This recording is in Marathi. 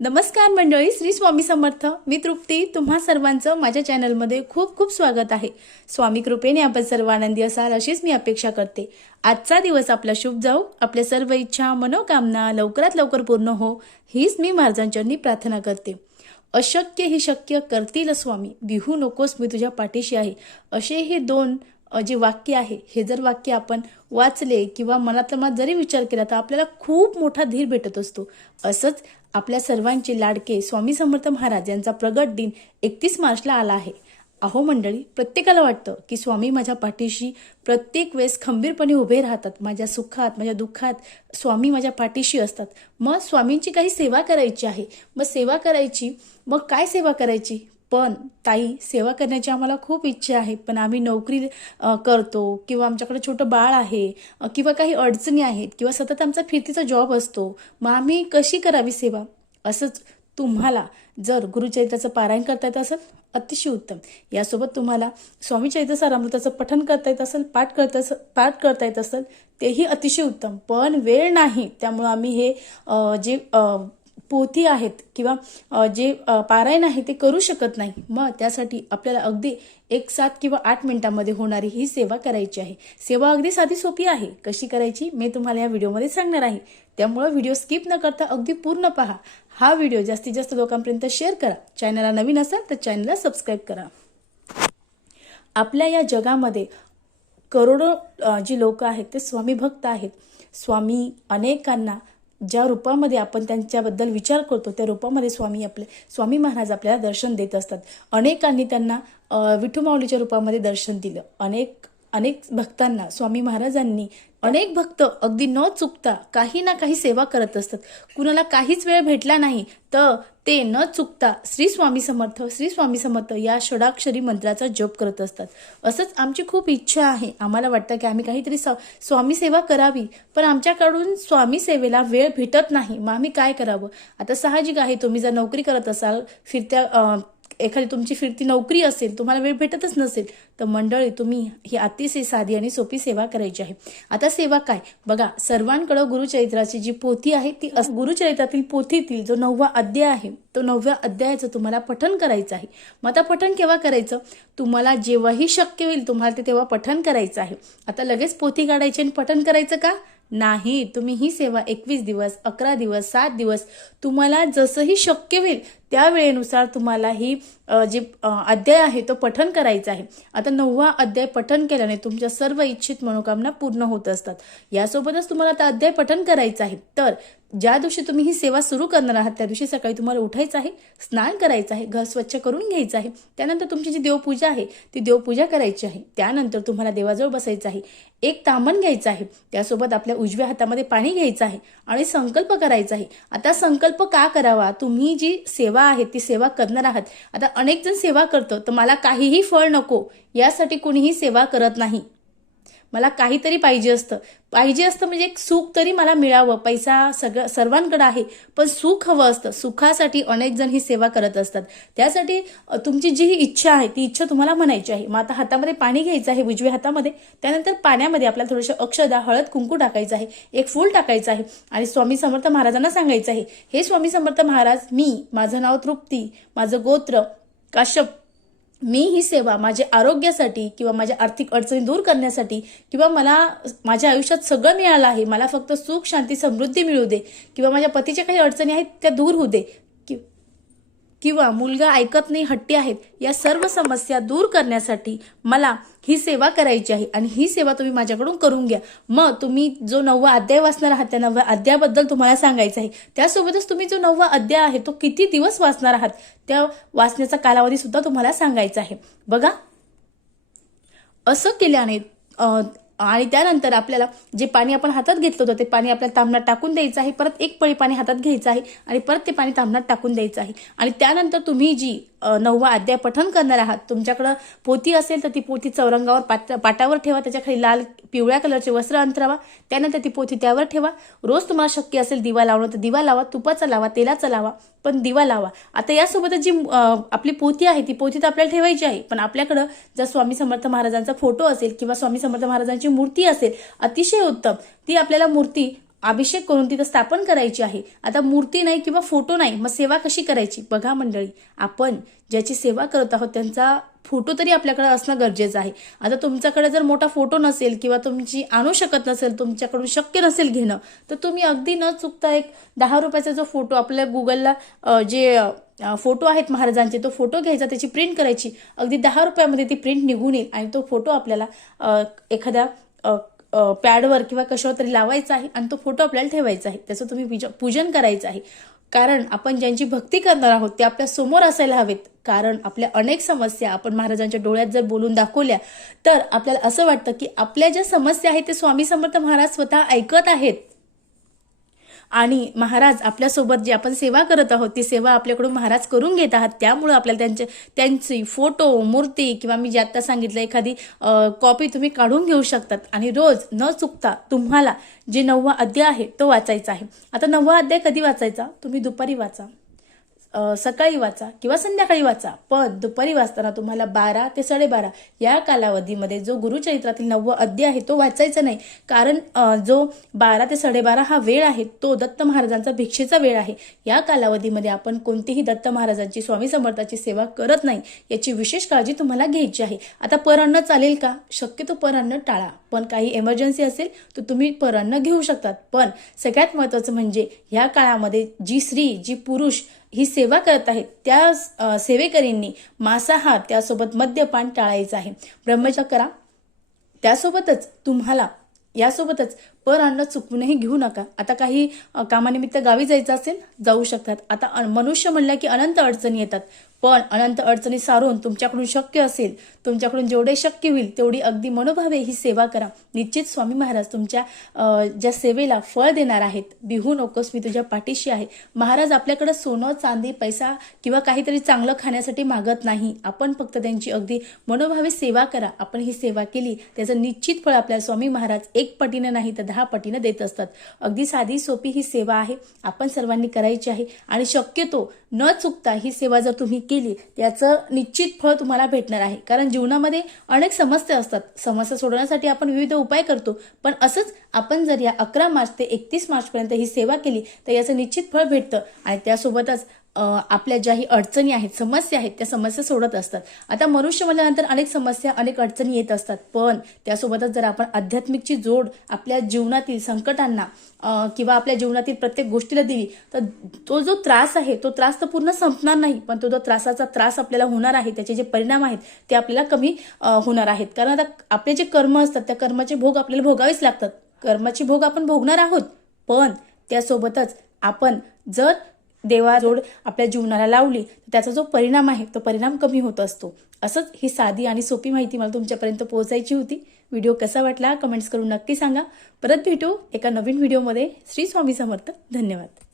नमस्कार मंडळी श्री स्वामी समर्थ. मी तृप्ती. तुम्हा सर्वांचं माझ्या चॅनलमध्ये खूप खूप स्वागत आहे. स्वामी कृपेने आपण सर्व आनंदी असाल अशीच मी अपेक्षा करते. आजचा दिवस आपला शुभ जाऊ. आपल्या सर्व इच्छा मनोकामना लवकरात लवकर पूर्ण हो हीच मी महाराजांच्यांनी प्रार्थना करते. अशक्य ही शक्य करतील स्वामी. बिहू नकोस मी तुझ्या पाठीशी आहे. असे हे दोन जे वाक्य आहे हे जर वाक्य आपण वाचले किंवा मनातल्या मनात जरी विचार केला तर आपल्याला खूप मोठा धीर भेटत असतो. असंच आपल्या सर्वांचे लाडके स्वामी समर्थ महाराज यांचा प्रगट दिन एकतीस मार्चला आला आहे. अहो मंडळी प्रत्येकाला वाटतं की स्वामी माझ्या पाठीशी प्रत्येक वेळेस खंबीरपणे उभे राहतात. माझ्या सुखात माझ्या दुःखात स्वामी माझ्या पाठीशी असतात. मग स्वामींची काही सेवा करायची आहे? मग सेवा करायची? मग काय सेवा करायची? पण ताई सेवा करण्याची आम्हाला खूप इच्छा आहे पण आम्ही नोकरी करतो किंवा आमच्याकडे छोटं बाळ आहे किंवा काही अडचणी आहेत किंवा सतत आमचा फिरतीचा जॉब असतो मग आम्ही कशी करावी सेवा? असंच तुम्हाला जर गुरुचरित्राचं पारायण करता येत असेल अतिशय उत्तम. यासोबत तुम्हाला स्वामी चरित्र सारामृताचं पठन करता येत असेल पाठ करता पाठ करता येत असेल तेही अतिशय उत्तम. पण वेळ नाही त्यामुळं आम्ही हे जे पोथी आहेत किंवा जे पारायण आहे ते करू शकत नाही मग त्यासाठी आपल्याला अगदी एक सात किंवा आठ मिनिटांमध्ये होणारी ही सेवा करायची आहे. सेवा अगदी साधी सोपी आहे. कशी करायची? मी तुम्हाला या व्हिडिओमध्ये सांगणार आहे. त्यामुळं व्हिडिओ स्किप न करता अगदी पूर्ण पहा. हा व्हिडिओ जास्तीत जास्त लोकांपर्यंत शेअर करा. चॅनलला नवीन असाल तर चॅनलला सबस्क्राईब करा. आपल्या या जगामध्ये करोडो जी लोक आहेत ते स्वामी भक्त आहेत. स्वामी अनेकांना ज्या रूपामध्ये आपण त्यांच्याबद्दल विचार करतो त्या रूपामध्ये स्वामी आपले स्वामी महाराज आपल्याला दर्शन देत असतात. अनेकांनी त्यांना विठुमाऊलीच्या रूपामध्ये दर्शन दिलं. अनेक अनेक भक्तांना स्वामी महाराजांनी अनेक भक्त अगदी न चुकता काही ना काही सेवा करत असतात. कुणाला काहीच वेळ भेटला नाही तर ते न चुकता श्री स्वामी समर्थ श्री स्वामी समर्थ या षडाक्षरी मंत्राचा जप करत असतात. असंच आमची खूप इच्छा आहे. आम्हाला वाटतं की आम्ही काहीतरी स- स्वामी सेवा करावी पण आमच्याकडून स्वामी सेवेला वेळ भेटत नाही. मग आम्ही काय करावं? आता साहजिक आहे तुम्ही जर नोकरी करत असाल फिरत्या एखादी तुमची फिरती नोकरी असेल तुम्हाला वेळ भेटतच नसेल तर मंडळी तुम्ही ही अतिशय साधी आणि सोपी सेवा करायची आहे. आता सेवा काय? बघा सर्वांकडं गुरुचरित्राची जी पोथी आहे ती गुरुचरित्रातील पोथीतील जो नववा अध्याय आहे तो नवव्या अध्यायाचं तुम्हाला पठन करायचं आहे. मग आता पठन केव्हा करायचं? तुम्हाला जेव्हाही शक्य होईल तुम्हाला ते तेव्हा पठन करायचं आहे. आता लगेच पोथी काढायची आणि पठन करायचं का? नाही तुम्ही ही सेवा एकवीस दिवस अकरा दिवस सात दिवस तुम्हाला जसंही शक्य होईल त्या वेळेनुसार तुम्हाला ही जी जे अध्याय आहे तो पठन करायचा आहे. आता नववा अध्याय पठन केल्याने तुमच्या सर्व इच्छित मनोकामना पूर्ण होत असतात. यासोबतच तुम्हाला आता अध्याय पठन करायचं आहे. तर ज्या दिवशी तुम्ही ही सेवा सुरू करणार आहात त्या दिवशी सकाळी तुम्हाला उठायचं आहे स्नान करायचं आहे घर स्वच्छ करून घ्यायचं आहे. त्यानंतर तुमची जी देवपूजा आहे ती देवपूजा करायची आहे. त्यानंतर तुम्हाला देवाजवळ बसायचं आहे. एक तामण घ्यायचं आहे. त्यासोबत आपल्या उजव्या हातामध्ये पाणी घ्यायचं आहे आणि संकल्प करायचा आहे. आता संकल्प का करावा? तुम्ही जी सेवा आहे ती सेवा करणार आहात. आता अनेक जण सेवा करतं तर मला काहीही फळ नको यासाठी कोणीही सेवा करत नाही. मला काहीतरी पाहिजे असतं. पाहिजे असतं म्हणजे एक सुख तरी मला मिळावं. पैसा सगळं सर्वांकडे आहे पण सुख हवं असतं. सुखासाठी अनेक जण ही सेवा करत असतात. त्यासाठी तुमची जी ही इच्छा आहे ती इच्छा तुम्हाला म्हणायची आहे. मग आता हातामध्ये पाणी घ्यायचं आहे उजव्या हातामध्ये. त्यानंतर पाण्यामध्ये आपल्याला थोडंसं अक्षदा हळद कुंकू टाकायचं आहे. एक फूल टाकायचं आहे. आणि स्वामी समर्थ महाराजांना सांगायचं आहे हे स्वामी समर्थ महाराज मी माझं नाव तृप्ती माझं गोत्र काश्यप मी ही सेवा माझ्या आरोग्यासाठी किंवा माझ्या आर्थिक अडचणी दूर करण्यासाठी किंवा मला माझ्या आयुष्यात सगळं मिळालं आहे मला फक्त सुख शांती समृद्धी मिळू दे किंवा माझ्या पतीच्या काही अडचणी आहेत त्या दूर होऊ दे किंवा मुलगा ऐकत नाही हट्टी आहेत या सर्व समस्या दूर करण्यासाठी मला ही सेवा करायची आहे आणि ही सेवा तुम्ही माझ्याकडून करून घ्या. मग तुम्ही जो नववा अध्याय वाचणार आहात त्या नवव्या अध्यायाबद्दल तुम्हाला सांगायचं आहे. त्यासोबतच तुम्ही जो नववा अध्याय आहे तो किती दिवस वाचणार आहात त्या वाचण्याचा कालावधी सुद्धा तुम्हाला सांगायचा आहे. बघा असं केल्याने आणि त्यानंतर आपल्याला जे पाणी आपण हातात घेतलं होतं ते पाणी आपल्याला तांबणात टाकून द्यायचं आहे. परत एक पळी पाणी हातात घ्यायचं आहे आणि परत ते पाणी तांबणात टाकून द्यायचं आहे. आणि त्यानंतर तुम्ही जी नववा अध्याय पठन करणार आहात. तुमच्याकडं पोती असेल तर ती पोती चौरंगावर पाट पाटावर ठेवा. त्याच्याखाली लाल पिवळ्या कलरचे वस्त्र अंतरावा. त्यानंतर ती पोती त्यावर ठेवा. रोज तुम्हाला शक्य असेल दिवा लावणं तर दिवा लावा. तुपाचा लावा तेलाचा लावा पण दिवा लावा. आता यासोबतच जी आपली पोती आहे ती पोती तर आपल्याला ठेवायची आहे. पण आपल्याकडं जर स्वामी समर्थ महाराजांचा फोटो असेल किंवा स्वामी समर्थ महाराजांची मूर्ती असेल अतिशय उत्तम. ती आपल्याला मूर्ती अभिषेक करून तिथं स्थापन करायची आहे. आता मूर्ती नाही किंवा फोटो नाही मग सेवा कशी करायची? बघा मंडळी आपण ज्याची सेवा करत आहोत त्यांचा फोटो तरी आपल्याकडे असणं गरजेचं आहे. आता तुमच्याकडे जर मोठा फोटो नसेल किंवा तुमची आणू शकत नसेल तुमच्याकडून शक्य नसेल घेणं तर तुम्ही अगदी न चुकता एक दहा रुपयाचा जो फोटो आपल्या गुगलला जे फोटो आहेत महाराजांचे तो फोटो घ्यायचा त्याची प्रिंट करायची अगदी दहा रुपयामध्ये ती प्रिंट निघून येईल आणि तो फोटो आपल्याला एखाद्या पॅडवर किंवा कशावर तरी लावायचा आहे आणि तो फोटो आपल्याला ठेवायचा आहे. त्याचं तुम्ही पूज- पूजन करायचं आहे. कारण आपण ज्यांची भक्ती करणार आहोत ते आपल्यासमोर असायला हवेत. कारण आपल्या अनेक समस्या आपण महाराजांच्या डोळ्यात जर बोलून दाखवल्या तर आपल्याला असं वाटतं की आपल्या ज्या समस्या आहेत ते स्वामी समर्थ महाराज स्वतः ऐकत आहेत. आणि महाराज आपल्यासोबत जी आपण सेवा करत आहोत ती सेवा आपल्याकडून महाराज करून घेत आहात त्यामुळं आपल्याला त्यांचे त्यांची फोटो मूर्ती किंवा मी जे आत्ता सांगितलं एखादी कॉपी तुम्ही काढून घेऊ शकतात. आणि रोज न चुकता तुम्हाला जे नववा अध्याय आहे तो वाचायचा आहे. आता नववा अध्याय कधी वाचायचा? तुम्ही दुपारी वाचा. सकाळी वाचा किंवा संध्याकाळी वाचा. पण दुपारी वाचताना तुम्हाला बारा ते साडेबारा या कालावधीमध्ये जो गुरुचरित्रातील नववा अध्याय आहे तो वाचायचा नाही. कारण जो बारा ते साडेबारा हा वेळ आहे तो दत्त महाराजांचा भिक्षेचा वेळ आहे. या कालावधीमध्ये आपण कोणतीही दत्त महाराजांची स्वामी समर्थाची सेवा करत नाही याची विशेष काळजी तुम्हाला घ्यायची आहे. आता परान्न चालेल का? शक्यतो परान्न टाळा. पण काही एमर्जन्सी असेल तर तुम्ही परान्न घेऊ शकतात. पण सगळ्यात महत्त्वाचं म्हणजे ह्या काळामध्ये जी स्त्री जी पुरुष ही सेवा करत आहेत. त्या सेवेकरींनी मांसाहार त्यासोबत मद्यपान टाळायचं आहे. ब्रह्मचक्रा करा त्यासोबतच तुम्हाला यासोबतच पर अन्न चुकवूनही घेऊ नका. आता काही कामानिमित्त गावी जायचं असेल जाऊ शकतात. आता मनुष्य म्हणलं की अनंत अडचणी येतात. पण अनंत अडचणी सारून तुमच्याकडून शक्य असेल तुमच्याकडून जेवढे शक्य होईल तेवढी अगदी मनोभावे ही सेवा करा. निश्चित स्वामी महाराज तुमच्या ज्या सेवेला फळ देणार आहेत बिहू नकोस मी तुझ्या पाठीशी आहे. महाराज आपल्याकडे सोनं चांदी पैसा किंवा काहीतरी चांगलं खाण्यासाठी मागत नाही. आपण फक्त त्यांची अगदी मनोभावे सेवा करा. आपण ही सेवा केली त्याचं निश्चित फळ आपल्या स्वामी महाराज एक पटीनं नाही तर दहा पटीनं देत असतात. अगदी साधी सोपी ही सेवा आहे. आपण सर्वांनी करायची आहे. आणि शक्यतो न चुकता ही सेवा जर तुम्ही केली त्याचं निश्चित फळ तुम्हाला भेटणार आहे. कारण जीवनामध्ये अनेक समस्या असतात. समस्या सोडवण्यासाठी आपण विविध उपाय करतो. पण असंच आपण जर या अकरा मार्च ते एकतीस मार्चपर्यंत ही सेवा केली तर याचं निश्चित फळ भेटतं. आणि त्यासोबतच आपल्या ज्याही अडचणी आहेत समस्या आहेत त्या समस्या सोडत असतात. आता मनुष्य म्हणल्यानंतर अनेक समस्या अनेक अडचणी येत असतात. पण त्यासोबतच जर आपण आध्यात्मिकची जोड आपल्या जीवनातील संकटांना किंवा आपल्या जीवनातील प्रत्येक गोष्टीला दिली तर तो जो त्रास आहे तो त्रास तर पूर्ण संपणार नाही पण तो जो त्रासाचा त्रास आपल्याला होणार आहे त्याचे जे परिणाम आहेत ते आपल्याला कमी होणार आहेत. कारण आता आपले जे कर्म असतात त्या कर्माचे भोग आपल्याला भोगावेच लागतात. कर्माचे भोग आपण भोगणार आहोत. पण त्यासोबतच आपण जर देवाजोड आपल्या जीवनाला लावली तर त्याचा जो परिणाम आहे तो परिणाम कमी होत असतो. असंच ही साधी आणि सोपी माहिती मला तुमच्यापर्यंत पोहोचायची होती. व्हिडिओ कसा वाटला कमेंट्स करून नक्की सांगा. परत भेटू एका नवीन व्हिडिओमध्ये. श्री स्वामी समर्थ. धन्यवाद.